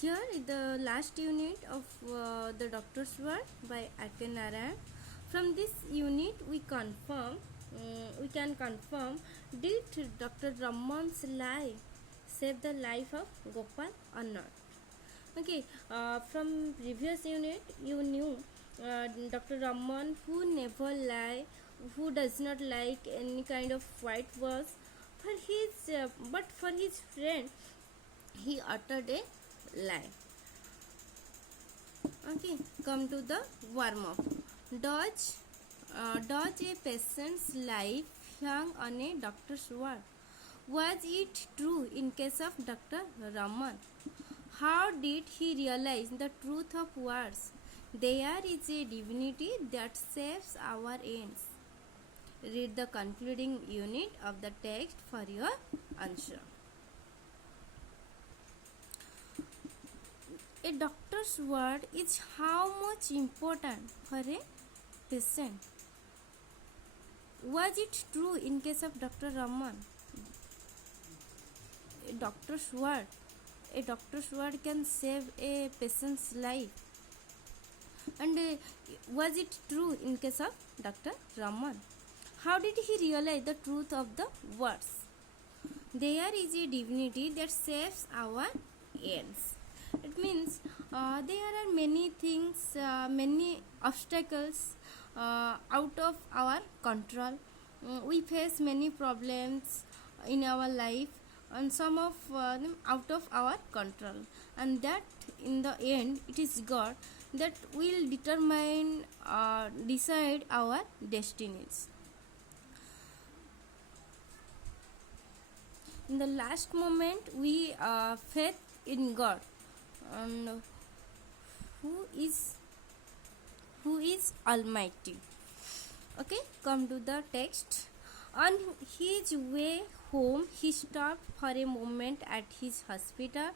Here is the last unit of the doctor's word by A.K. Narayan. From this unit, we can confirm did Dr. Raman's lie save the life of Gopal or not? Okay, from previous unit, you knew Dr. Raman who never lie, who does not like any kind of white words, but for his friend, he uttered a lie. Okay, come to the warm up. Dodge, dodge a patient's life hung on a doctor's word. Was it true in case of Dr. Raman? How did he realize the truth of words? There is a divinity that saves our ends. Read the concluding unit of the text for your answer. A doctor's word is how much important for a patient. Was it true in case of Dr. Raman? A doctor's word can save a patient's life. And was it true in case of Dr. Raman? How did he realize the truth of the words? There is a divinity that saves our ends. It means there are many things, many obstacles out of our control. We face many problems in our life, and some of them out of our control, and that in the end it is God that will decide our destinies. In the last moment we faith in God, and who is Almighty. Okay, come to the text. On his way home, he stopped for a moment at his hospital,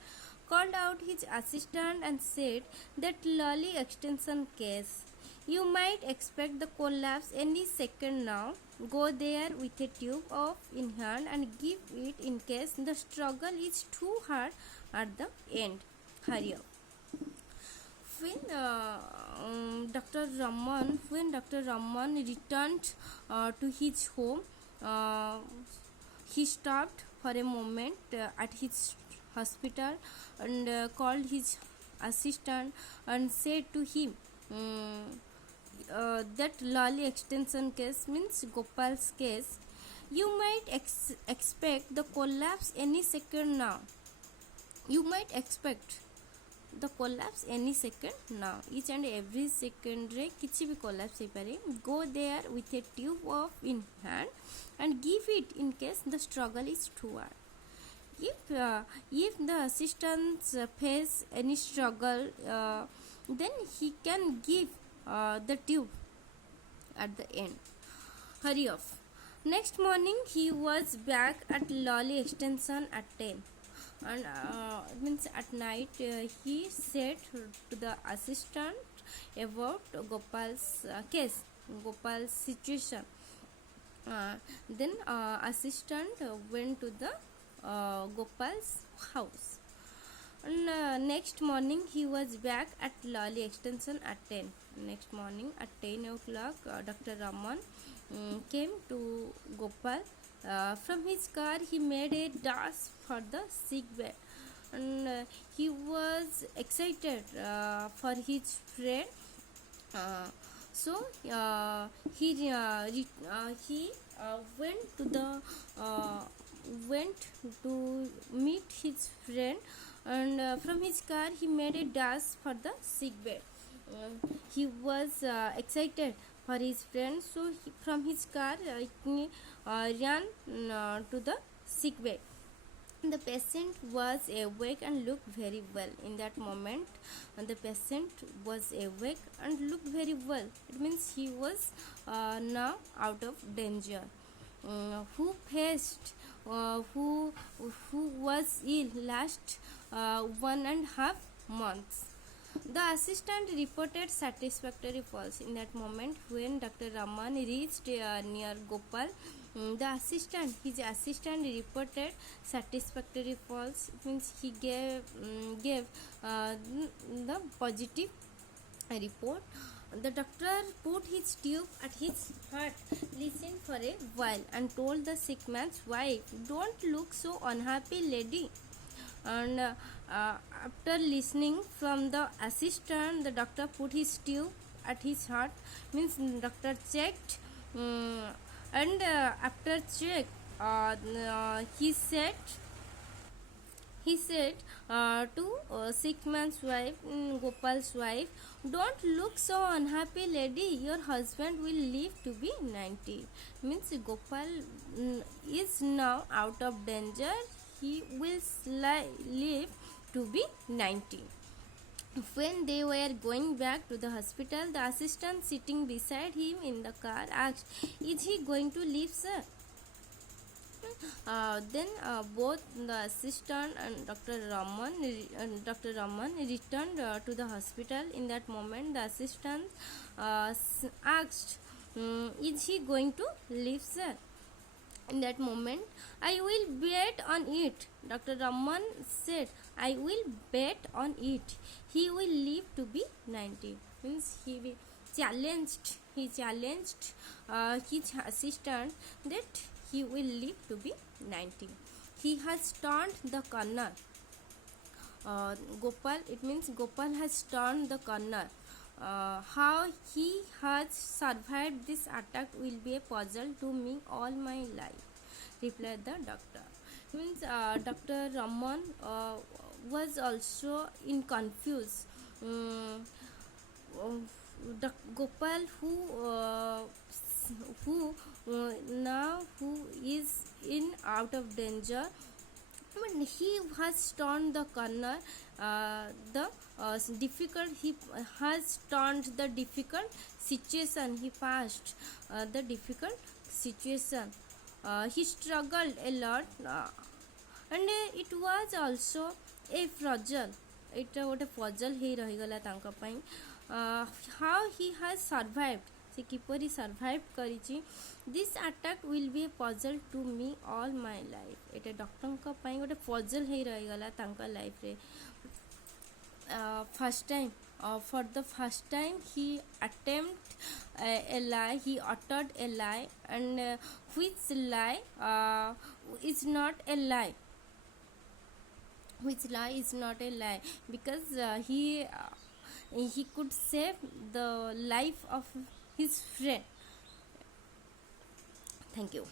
called out his assistant and said, "That lolly extension case. You might expect the collapse any second now. Go there with a tube of in hand and give it in case the struggle is too hard at the end. Hurry up." When Dr. Raman returned to his home, he stopped for a moment at his hospital and called his assistant and said to him, that lolly extension case means Gopal's case. You might expect the collapse any second now. You might expect the collapse any second now. Each and every second रे किसी भी collapse हो पारे. Go there with a tube of in hand and give it in case the struggle is too hard. If the assistants face any struggle, then he can give the tube at the end. Hurry up. Next morning he was back at lolly extension at 10. And it means at night he said to the assistant about Gopal's case, Gopal's situation. Then assistant went to the Gopal's house. And next morning he was back at lolly extension at 10. Next morning at 10 o'clock, Dr. Raman came to Gopal. From his car he made a dash for the sick bed, and he was excited for his friend. So he went to meet his friend, and from his car he made a dash for the sick bed. He was excited for his friend, so from his car he ran to the sick bed. The patient was awake and looked very well. In that moment, the patient was awake and looked very well. It means he was now out of danger. Who was ill last 1.5 months. The assistant reported satisfactory pulse. In that moment, when Dr. Raman reached near Gopal, His assistant reported satisfactory false. Means he gave the positive report. The doctor put his tube at his heart, listened for a while, and told the sick man's wife, "Don't look so unhappy, lady." And after listening from the assistant, the doctor put his tube at his heart. Means doctor checked, and after check, he said to sick man's wife, Gopal's wife, "Don't look so unhappy, lady. Your husband will live to be 90." Means Gopal is now out of danger. He will live to be 90. When they were going back to the hospital, the assistant sitting beside him in the car asked, "Is he going to live, sir?" Then both the assistant and Dr. Raman returned to the hospital. In that moment, the assistant asked, "Is he going to live, sir?" In that moment, "I will bet on it." Dr. Raman said, "I will bet on it. He will live to be 90. Means he challenged his assistant that he will live to be 90. He has turned the corner. Gopal has turned the corner. How he has survived this attack will be a puzzle to me all my life, replied the doctor. Means Dr. Raman was also in confused. Gopal, who is in out of danger, when he has turned the corner, he has turned the difficult situation. He passed the difficult situation. He struggled a lot, and it was also a puzzle. It गोटे puzzle ही रहीगला तांका पाई. How he has survived, से किपरि survive करिछि. This attack will be a puzzle to me all my life. Etah doctor का पाई गोटे puzzle ही रहीगला तांका life रे. For the first time he attempted a lie. He uttered a lie, and which lie is not a lie. Which lie is not a lie, because he could save the life of his friend. Thank you.